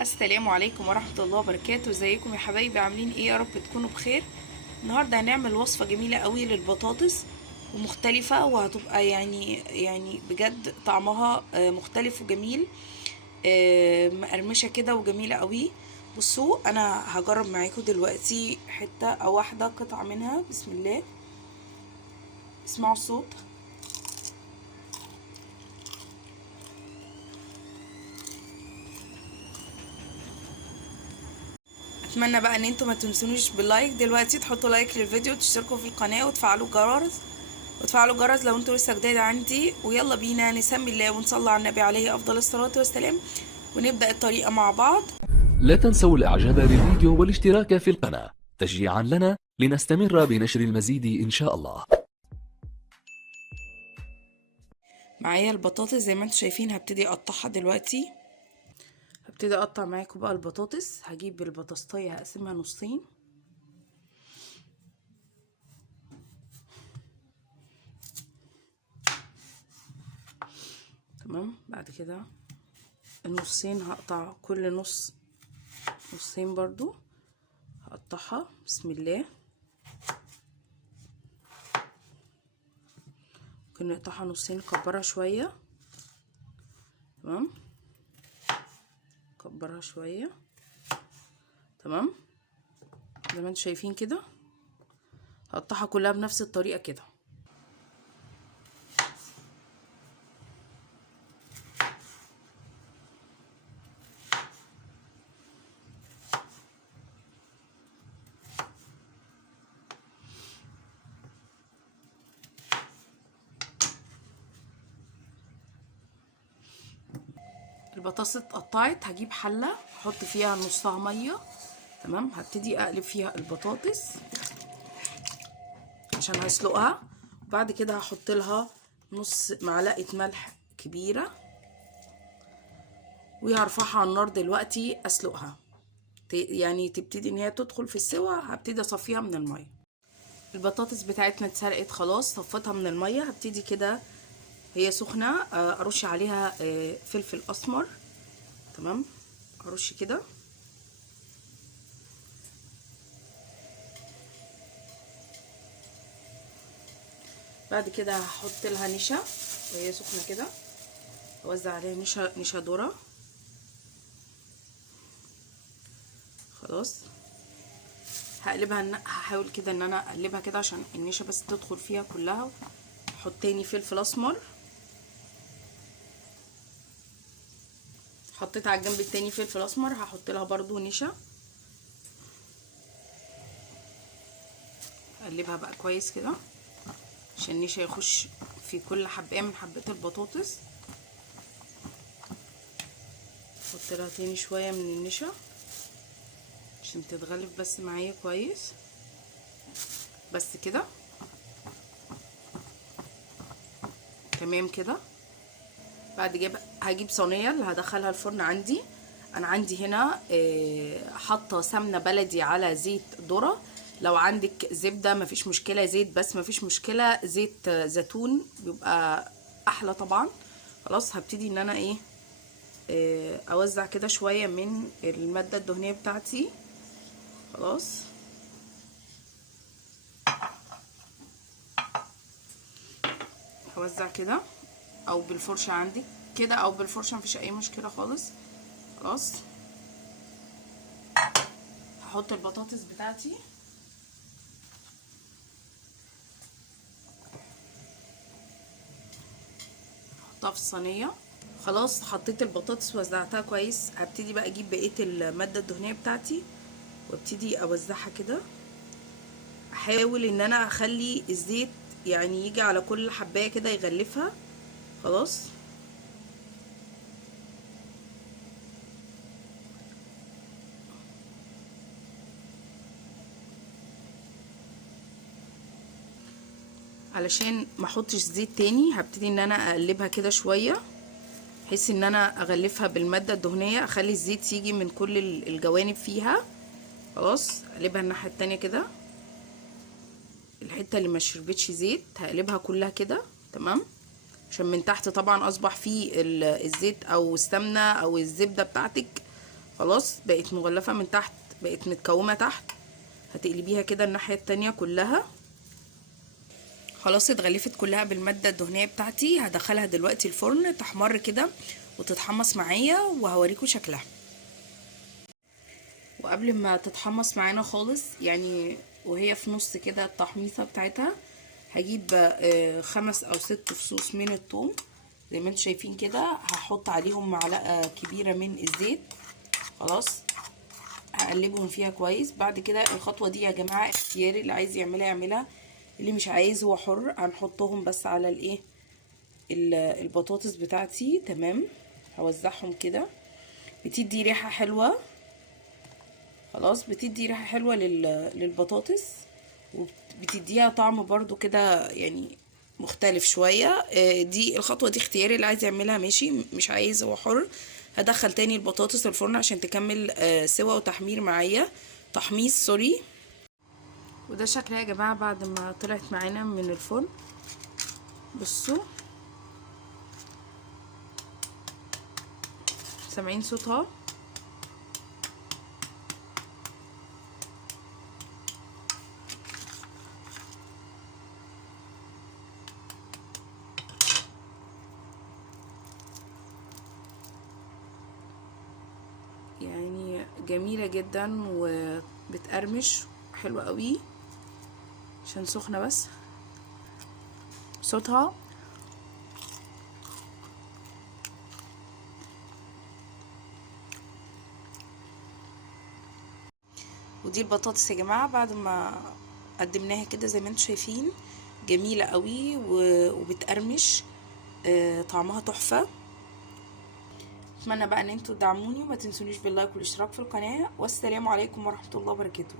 السلام عليكم ورحمة الله وبركاته. ازيكم يا حبايبي؟ عاملين ايه؟ يا رب تكونوا بخير. النهاردة هنعمل وصفة جميلة قوي للبطاطس ومختلفة، وهتبقى يعني بجد طعمها مختلف وجميل، مقرمشة كده وجميلة قوي. بصوا، انا هجرب معاكم دلوقتي حتة او واحدة قطعة منها. بسم الله، اسمعوا الصوت. اتمنى بقى ان انتوا ما تنسونيش باللايك دلوقتي، تحطوا لايك للفيديو وتشتركوا في القناه وتفعلوا الجرس لو انتوا لسه جداد عندي. ويلا بينا نسمي الله ونصلي على النبي عليه افضل الصلاه والسلام، ونبدا الطريقه مع بعض. لا تنسوا الاعجاب بالفيديو والاشتراك في القناة تشجيعا لنا لنستمر بنشر المزيد ان شاء الله. معايا البطاطس زي ما انتوا شايفين، هبتدي اقطعها دلوقتي. هبتدي اقطع معاكم بقى البطاطس. هجيب البطاطسايه هقسمها نصين، تمام. بعد كده النصين هقطع كل نص نصين برضو، هقطعها. بسم الله. ممكن نقطعها نصين، نكبرها شويه، تمام. نكبرها شويه، تمام. زي ما انتم شايفين كده، هقطعها كلها بنفس الطريقه كده. البطاطس اتقطعت، هجيب حله احط فيها نصها ميه، تمام. هبتدي اقلب فيها البطاطس عشان هسلقها. وبعد كده هحط لها نص معلقه ملح كبيره، وهرفعها على النار دلوقتي اسلقها. يعني تبتدي ان هي تدخل في السوا، هبتدي اصفيها من الميه. البطاطس بتاعتنا اتسلقت خلاص، صفيتها من الميه. هبتدي كده هي سخنه ارش عليها فلفل اسمر، تمام. ارش كده. بعد كده هحط لها نشا وهي سخنه كده، اوزع عليها نشا ذره. خلاص، هقلبها. هحاول كده ان انا اقلبها كده عشان النشا بس تدخل فيها كلها. احط تاني فلفل اسمر، حطيت على الجنب التاني فلفل اسمر، هحط لها برضو نشا. اقلبها بقى كويس كده عشان النشا يخش في كل حبايه من حبات البطاطس. احط لها تاني شويه من النشا عشان تتغلف بس معايا كويس، بس كده تمام كده. بعد هجيب صينيه اللي هدخلها الفرن عندي. انا عندي هنا حاطه سمنه بلدي على زيت ذره. لو عندك زبده مفيش مشكله، زيت بس مفيش مشكله، زيت زيتون بيبقى احلى طبعا. خلاص، هبتدي ان انا اوزع كده شويه من الماده الدهنيه بتاعتي. خلاص، هوزع كده او بالفرشه عندك كده، او بالفرشه مفيش اي مشكله خالص. خلاص، هحط البطاطس بتاعتي. احطها في الصينيه. خلاص، حطيت البطاطس وزعتها كويس. هبتدي بقى اجيب بقيه الماده الدهنيه بتاعتي وابتدي اوزعها كده. احاول ان انا اخلي الزيت يعني يجي على كل حبايه كده يغلفها. خلاص، علشان ما احطش زيت تاني هبتدي ان انا اقلبها كده شويه بحيث ان انا اغلفها بالماده الدهنيه، اخلي الزيت يجي من كل الجوانب فيها. خلاص، اقلبها الناحيه التانية كده. الحته اللي ما شربتش زيت هقلبها كلها كده، تمام. عشان من تحت طبعا اصبح فيه الزيت او السمنه او الزبده بتاعتك. خلاص بقت مغلفة من تحت، بقت متكومة تحت. هتقلبيها كده الناحية التانية كلها. خلاص اتغلفت كلها بالمادة الدهنية بتاعتي. هدخلها دلوقتي الفرن تحمر كده وتتحمص معايا، وهوريكم شكلها. وقبل ما تتحمص معانا خالص يعني وهي في نص كده التحميصة بتاعتها، هجيب 5 أو 6 فصوص من الثوم زي ما انتم شايفين كده. هحط عليهم معلقة كبيرة من الزيت. خلاص هقلبهم فيها كويس. بعد كده الخطوة دي يا جماعة اختياري، اللي عايز يعملها يعملها، اللي مش عايز هو حر. هنحطهم بس على الايه البطاطس بتاعتي. تمام، هوزعهم كده. بتدي ريحة حلوة. خلاص بتدي ريحة حلوة للبطاطس، وبتديها طعم برضو كده يعني مختلف شوية. دي الخطوة دي اختياري، اللي عايز يعملها ماشي، مش عايز هو حر. هدخل تاني البطاطس الفرن عشان تكمل سوا وتحمير معايا، تحميص سوري. وده شكلها يا جماعة بعد ما طلعت معانا من الفرن. بصوا سامعين صوتها؟ يعني جميلة جدا وبتقرمش حلوة قوي عشان سخنة. بس صوتها ودي البطاطس يا جماعة بعد ما قدمناها كده زي ما انتم شايفين، جميلة قوي وبتقرمش. طعمها تحفة. اتمنى بقى ان انتوا تدعموني وما تنسونيش باللايك والاشتراك في القناة. والسلام عليكم ورحمة الله وبركاته.